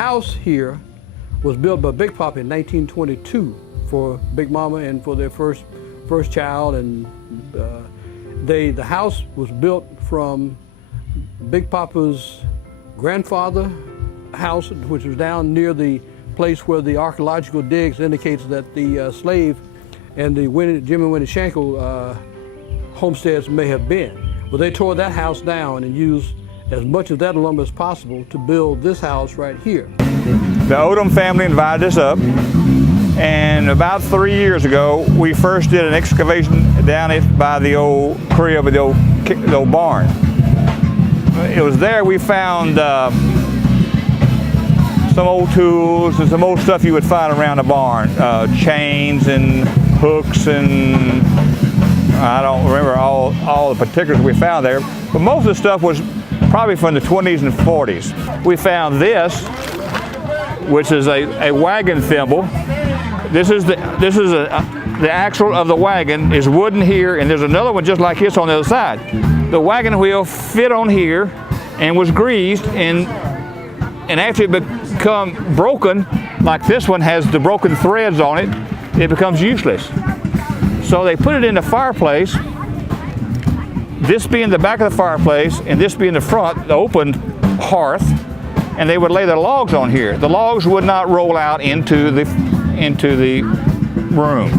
house here was built by Big Papa in 1922 for Big Mama and for their first child, and the house was built from Big Papa's grandfather house, which was down near the place where the archaeological digs indicates that the slave and the Jim and Winnie Shankle homesteads may have been. But they tore that house down and used as much of that lumber as possible to build this house right here. The Odom family invited us up, and about 3 years ago we first did an excavation down by the old crib of the old barn. It was there we found some old tools and some old stuff you would find around the barn, chains and hooks, and I don't remember all the particulars we found there, but most of the stuff was probably from the 20s and 40s. We found this, which is a wagon thimble. This is the axle of the wagon is wooden here, and there's another one just like this on the other side. The wagon wheel fit on here and was greased, and after it become broken, like this one has the broken threads on it, it becomes useless. So they put it in the fireplace, this being the back of the fireplace and this being the front, the open hearth, and they would lay their logs on here. The logs would not roll out into the room.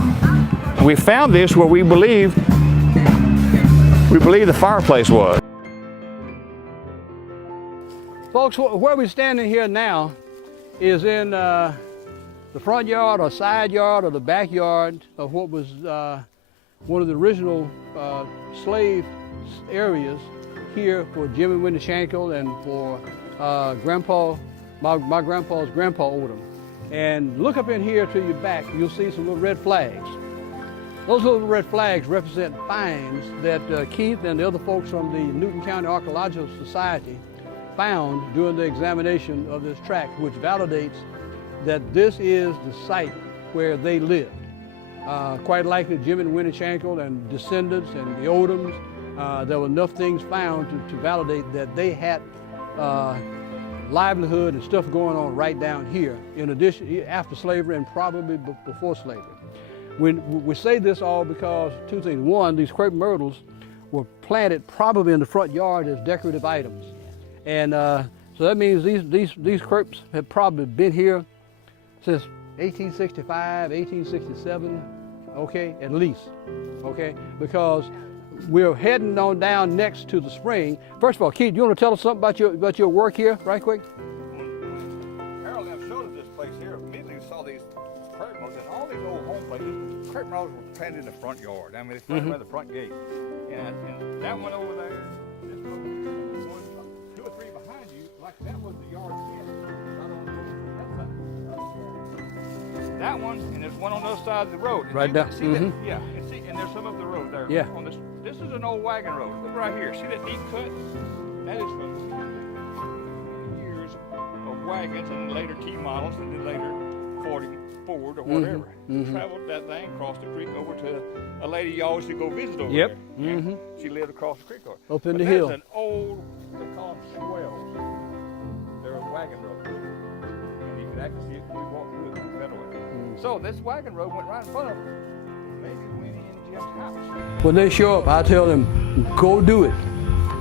We found this where we believe the fireplace was. Folks, where we're standing here now is in the front yard or side yard or the backyard of what was one of the original slave areas here for Jim and Winnie Shankle and for my grandpa's grandpa Odom. And look up in here to your back, you'll see some little red flags. Those little red flags represent finds that Keith and the other folks from the Newton County Archaeological Society found during the examination of this tract, which validates that this is the site where they lived. Quite likely Jim and Winnie Shankle and descendants and the Odoms, there were enough things found to validate that they had livelihood and stuff going on right down here, in addition, after slavery and probably before slavery. We say this all because two things. One, these crepe myrtles were planted probably in the front yard as decorative items. And so that means these crepes have probably been here since 1865, 1867, okay, at least, okay? Because we're heading on down next to the spring. First of all, Keith, you want to tell us something about your work here, right quick? Harold showed us this place here. Immediately we saw these crepe myrtles, and all these old home places, crepe myrtles were planted in the front yard. I mean, they planted by the front gate. And that one over there, this one, two or three behind you, like that was the yard fence. That one, and there's one on the other side of the road. And right down. That, yeah, and there's some up the road there. Yeah. On this is an old wagon road. Look right here. See that deep cut? That is from years of wagons and later T models and then later 40 Ford or whatever. Traveled that thing, crossed the creek over to a lady you always used to go visit over there. She lived across the creek. Up in the hill. That's an old, they call them swells. They're a wagon road. And you could actually see it when we walked through it the better way. So this wagon road went right in front of maybe Winnie and Jim's house. When they show up, I tell them, go do it.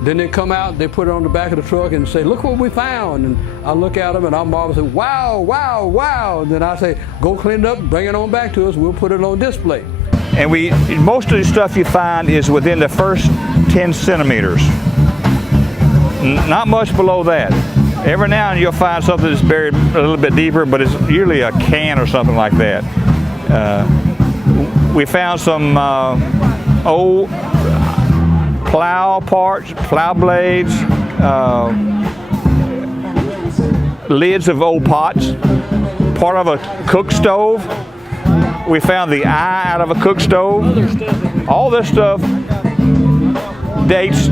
Then they come out, they put it on the back of the truck and say, look what we found. And I look at them and I'm always say, wow, wow, wow. And then I say, go clean it up, bring it on back to us, we'll put it on display. And most of the stuff you find is within the first 10 centimeters. Not much below that. Every now and then you'll find something that's buried a little bit deeper, but it's usually a can or something like that. We found some old plow parts, plow blades, lids of old pots, part of a cook stove. We found the eye out of a cook stove. All this stuff dates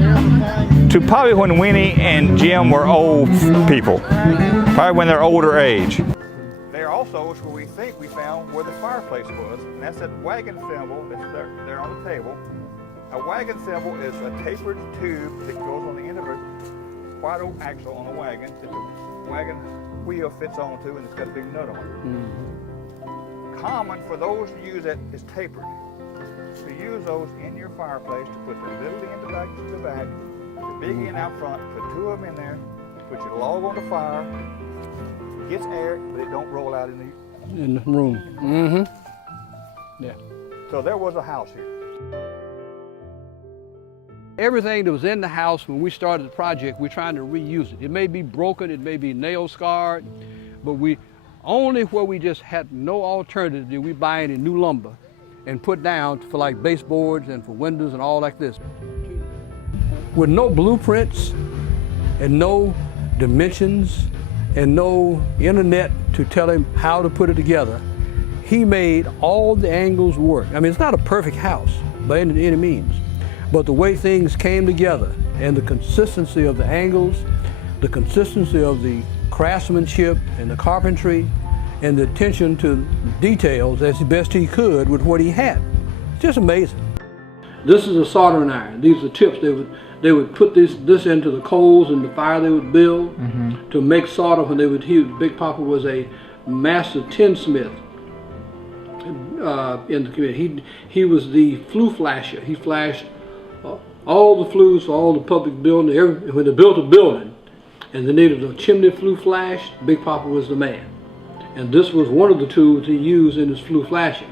to probably when Winnie and Jim were old people, probably when they're older age. There also is where we think we found where the fireplace was, and that's that wagon thimble that's there on the table. A wagon thimble is a tapered tube that goes on the end of a white oak axle on a wagon that the wagon wheel fits onto, and it's got a big nut on it. Mm-hmm. Common for those to use that is tapered. To use those in your fireplace, to put the little end back to the back, the big end out front, put two of them in there, put your log on the fire, it gets air, but it don't roll out in the room. Mm-hmm. Yeah. So there was a house here. Everything that was in the house when we started the project, we're trying to reuse it. It may be broken, it may be nail scarred, but only where we just had no alternative did we buy any new lumber and put down for like baseboards and for windows and all like this. With no blueprints and no dimensions and no internet to tell him how to put it together, he made all the angles work. I mean, it's not a perfect house by any means, but the way things came together and the consistency of the angles, the consistency of the craftsmanship and the carpentry, and the attention to details as best he could with what he had. It's just amazing. This is a soldering iron. These are tips. They would put this into the coals and the fire they would build to make solder when they would heat. Big Papa was a master tinsmith in the community. He was the flue flasher. He flashed all the flues for all the public buildings. When they built a building and they needed a chimney flue flashed, Big Papa was the man. And this was one of the tools he used in his flue flashing.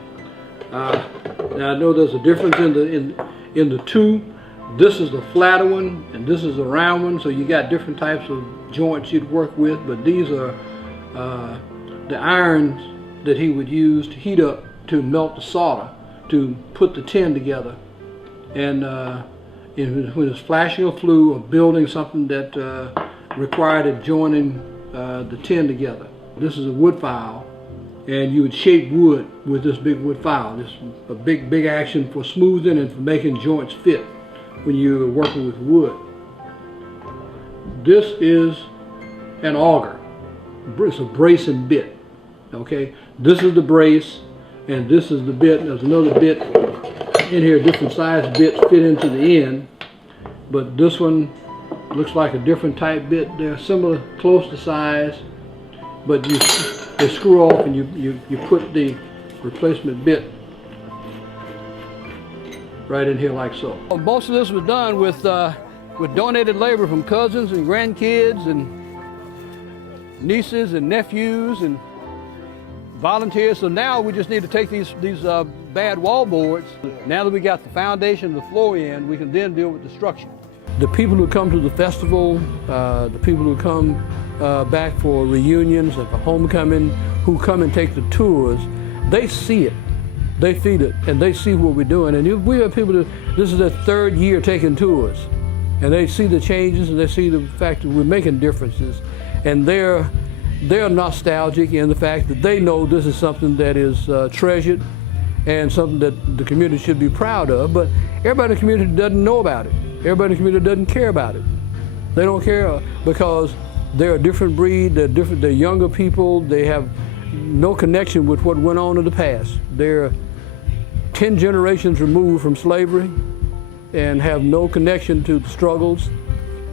Now I know there's a difference in the two. This is the flatter one and this is the round one, so you got different types of joints you'd work with, but these are the irons that he would use to heat up to melt the solder to put the tin together. And when it's flashing a flue or building something that required it joining the tin together. This is a wood file, and you would shape wood with this big wood file. This is a big action for smoothing and for making joints fit when you're working with wood. This is an auger. It's a brace and bit. Okay, this is the brace, and this is the bit. There's another bit in here, different size bits fit into the end, but this one looks like a different type bit. They're similar, close to size, but they screw off and you put the replacement bit right in here like so. Most of this was done with donated labor from cousins and grandkids and nieces and nephews and volunteers. So now we just need to take these bad wall boards. Now that we got the foundation and the floor in, we can then deal with the structure. The people who come to the festival, the people who come back for reunions and for homecoming, who come and take the tours, they see it, they feel it, and they see what we're doing. And we have people this is their third year taking tours, and they see the changes and they see the fact that we're making differences, and they're nostalgic in the fact that they know this is something that is treasured and something that the community should be proud of, but everybody in the community doesn't know about it. Everybody in the community doesn't care about it. They don't care because they're a different breed, they're younger people, they have no connection with what went on in the past. They're 10 generations removed from slavery and have no connection to the struggles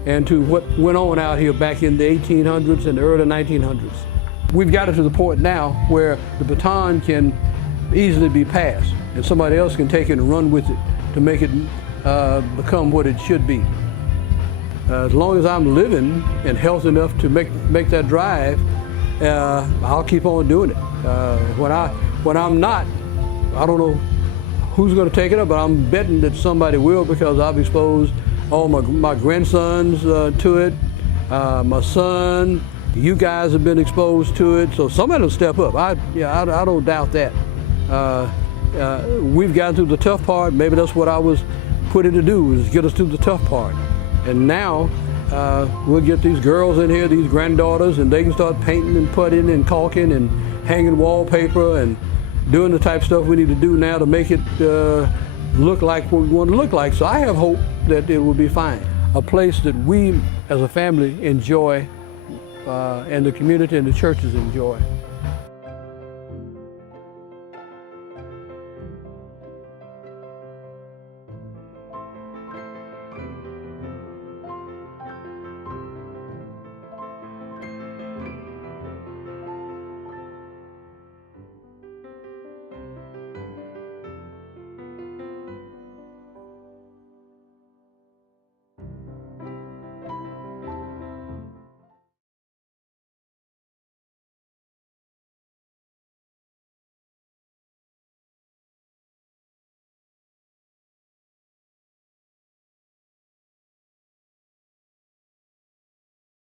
and to what went on out here back in the 1800s and the early 1900s. We've got it to the point now where the baton can easily be passed and somebody else can take it and run with it to make it become what it should be. As long as I'm living and healthy enough to make that drive, I'll keep on doing it. When I'm not, I don't know who's going to take it up, but I'm betting that somebody will, because I've exposed all my grandsons to it, my son, you guys have been exposed to it, so somebody will step up. I don't doubt that. We've gotten through the tough part. Maybe that's what I was put in to do, is get us through the tough part. And now we'll get these girls in here, these granddaughters, and they can start painting and putting and caulking and hanging wallpaper and doing the type of stuff we need to do now to make it look like what we want to look like. So I have hope that it will be fine. A place that we as a family enjoy and the community and the churches enjoy.